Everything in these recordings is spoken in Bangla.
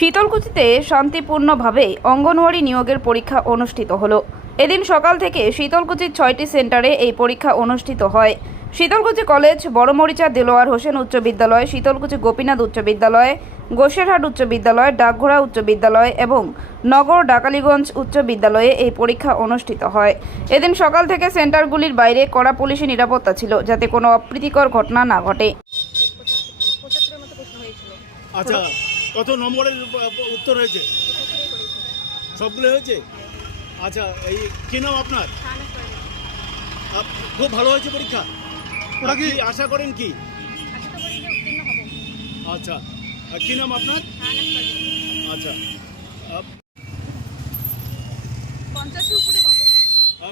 শীতলকুচিতে শান্তিপূর্ণভাবে অঙ্গনওয়াড়ি নিয়োগের পরীক্ষা অনুষ্ঠিত হলো। এদিন সকাল থেকে শীতলকুচির ছয়টি সেন্টারে এই পরীক্ষা অনুষ্ঠিত হয়। শীতলকুচি কলেজ, বড়মরিচা, দেলোয়ার হোসেন উচ্চ বিদ্যালয় শীতলকুচি গোপীনাথ উচ্চ বিদ্যালয়, গোসেরহাট উচ্চ বিদ্যালয়, ডাকঘোড়া উচ্চ বিদ্যালয় এবং নগর ডাকালীগঞ্জ উচ্চ বিদ্যালয়ে এই পরীক্ষা অনুষ্ঠিত হয়। এদিন সকাল থেকে সেন্টারগুলির বাইরে কড়া পুলিশি নিরাপত্তা ছিল যাতে কোনো অপ্রীতিকর ঘটনা না ঘটে। আচ্ছা কত নম্বরের উত্তর হয়েছে? সবগুলো হয়েছে? আচ্ছা এই কি নাম আপনার? আপ- খুব ভালো হয়েছে পরীক্ষা। ওরা কি? আশা করেন কি? আচ্ছা আর কি নাম আপনার? আচ্ছা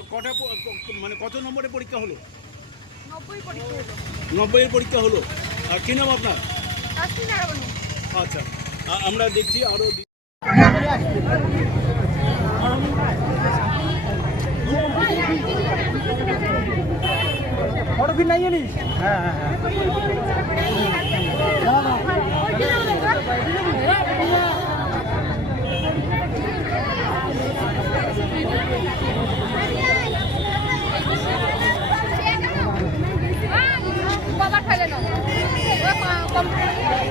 কটা মানে কত নম্বরের পরীক্ষা হলো? নব্বই পরীক্ষা হলো। নব্বইয়ের পরীক্ষা হলো। আর কি নাম আপনার? আচ্ছা। আমরা দেখছি আরও বাবার ফেলে নাও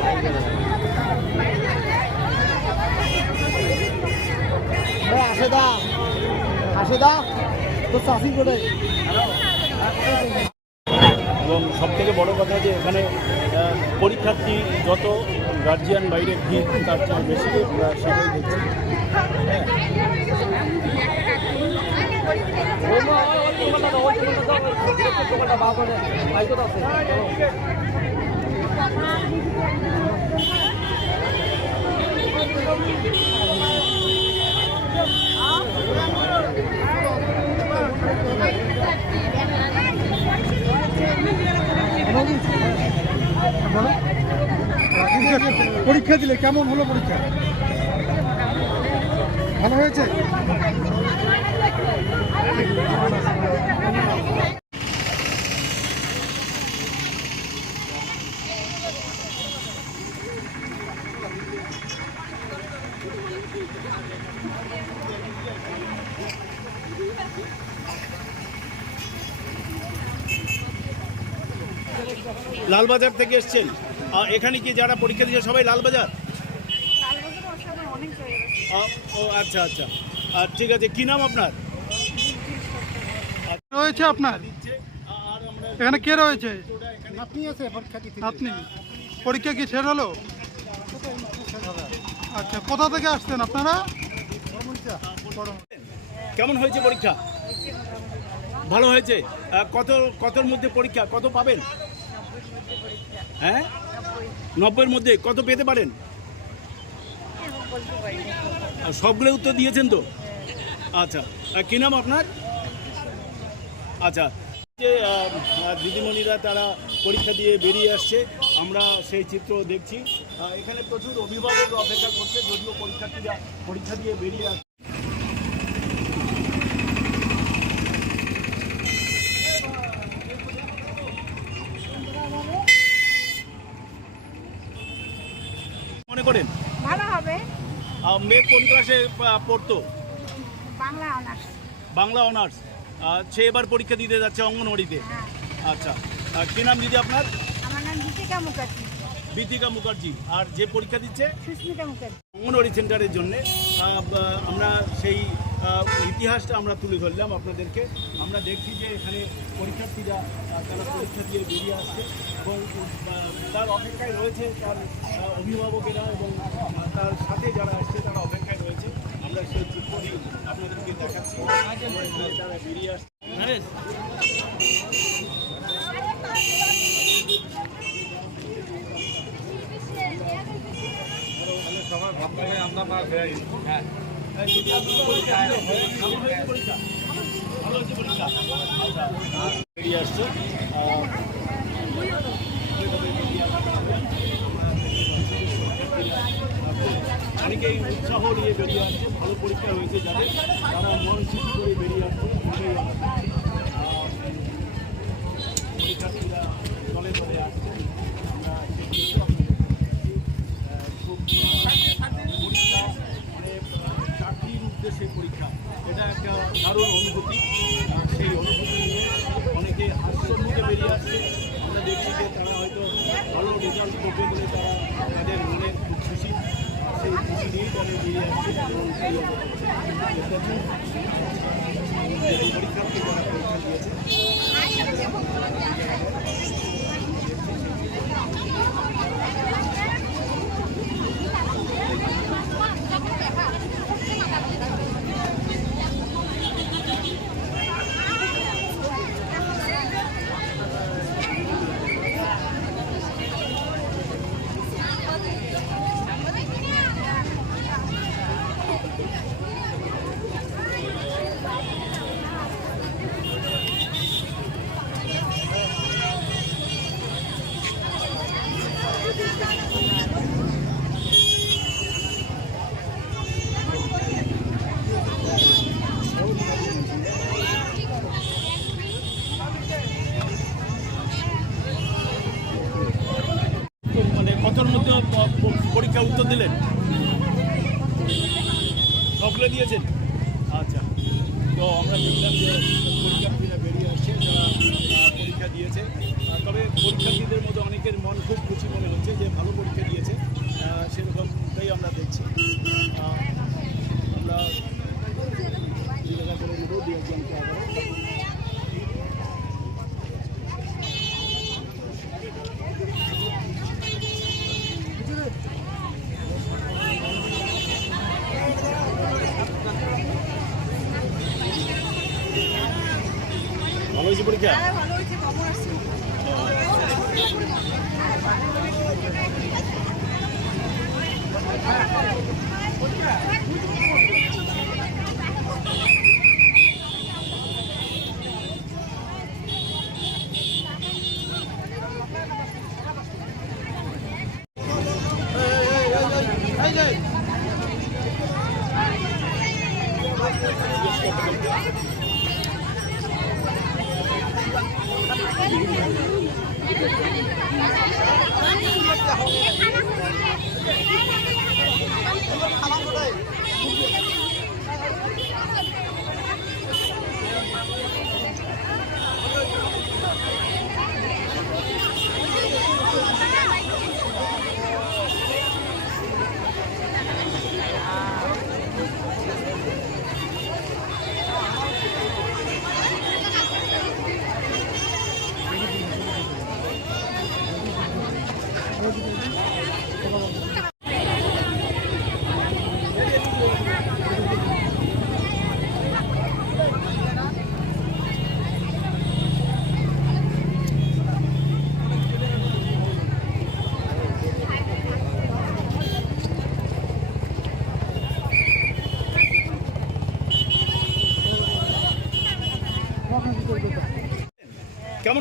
আশেদা তো চাষি এবং সব থেকে বড় কথা যে এখানে পরীক্ষার্থী যত গার্জিয়ান বাইরে ভিড় তার চেয়ে বেশি আমরা সেটাই দেখছি। পরীক্ষা দিলে কেমন হলো পরীক্ষা? ভালো হয়েছে? লালবাজার থেকে এসছেন? আর এখানে কি যারা পরীক্ষা দিয়েছে সবাই লালবাজার? অনেক ও আচ্ছা আচ্ছা। আর ঠিক আছে কি নাম আপনার? রয়েছে আপনার? এখানে কে রয়েছে? আপনি আছে পরীক্ষা আপনি? পরীক্ষা কি শেষ হলো? আচ্ছা কোথা থেকে আসছেন আপনারা? কেমন হয়েছে পরীক্ষা? ভালো হয়েছে? কত কতর মধ্যে পরীক্ষা? কত পাবেন? হ্যাঁ? নব্বইয়ের মধ্যে কত পেতে পারেন? সবগুলো উত্তর দিয়েছেন তো? আচ্ছা কী নাম আপনার? আচ্ছা যে দিদিমণিরা তারা পরীক্ষা দিয়ে বেরিয়ে আসছে, আমরা সেই চিত্র দেখছি। এখানে প্রচুর অভিভাবক অপেক্ষা করছে, যদিও পরীক্ষার্থীরা পরীক্ষা দিয়ে বেরিয়ে আসছে মনে করেন ভালো হবে আহ, মেয়ে কোন ক্লাসে পড়তো? বাংলা অনার্স। বাংলা অনার্স। সে এবার পরীক্ষা দিতে যাচ্ছে অঙ্গনওয়াড়িতে। হ্যাঁ। আচ্ছা। আর কি নাম দিদি আপনার? আমার নাম দীপিকা মুখার্জি। দীপিকা মুখার্জি। আর যে পরীক্ষা দিচ্ছে? সুস্মিতা মুখার্জি। অঙ্গনওয়াড়ি সেন্টারের জন্য। আমরা সেই ইতিহাসটা আমরা তুলে ধরলাম আপনাদেরকে। আমরা দেখছি যে এখানে পরীক্ষার্থীরা তারা পরীক্ষা দিয়ে বেরিয়ে আসছে এবং তার অপেক্ষায় রয়েছে তার অভিভাবকেরা এবং তার সাথে যারা আসছে তারা অপেক্ষায় রয়েছে। আমরা সেই চিত্রটি আপনাদেরকে দেখাচ্ছি। তারা বেরিয়ে আসছে। বেরিয়ে আসছে অনেকেই উৎসাহ নিয়ে বেরিয়ে আসছে ভালো পরীক্ষা হয়েছে যাদের তারা মন শিশু বেরিয়ে আসছে এটাই আমার। আহ, পরীক্ষার্থীরা দলে দলে আসছে আমরা সেই দৃশ্য আপনাদের দেখাচ্ছি। আহ, খুব মিনিট আমি বেরিয়ে আসছি এবং এই প্রথম এই পরীক্ষার্থী যারা পরীক্ষা তো মানে কতর মধ্যে প- প- পরীক্ষা উত্তর দিলেন সবগুলো দিয়েছেন আচ্ছা তো আমরা দেখলাম যে পরীক্ষার্থীরা বেরিয়ে আসছে যারা আহ, পরীক্ষা দিয়েছে আহ, তবে পরীক্ষার্থীদের মধ্যে অনেকের মন খুব খুশি মনে হচ্ছে যে ভালো পরীক্ষা দিয়েছে আহ, সেরকমটাই আমরা দেখছি আহ, আমরা জিজ্ঞাসা করে নেব দু একজনকে আবারও। ভালো হয়েছে পরীক্ষা ভালো হয়েছে খবর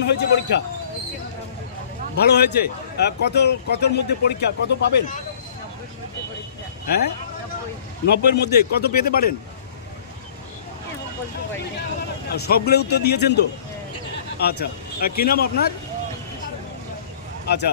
হয়েছে পরীক্ষা? ভালো হয়েছে? কত, কতর মধ্যে পরীক্ষা? কত পাবেন? হ্যাঁ? নব্বইয়ের মধ্যে কত পেতে পারেন? সবগুলো উত্তর দিয়েছেন তো? আচ্ছা কী নাম আপনার? আচ্ছা।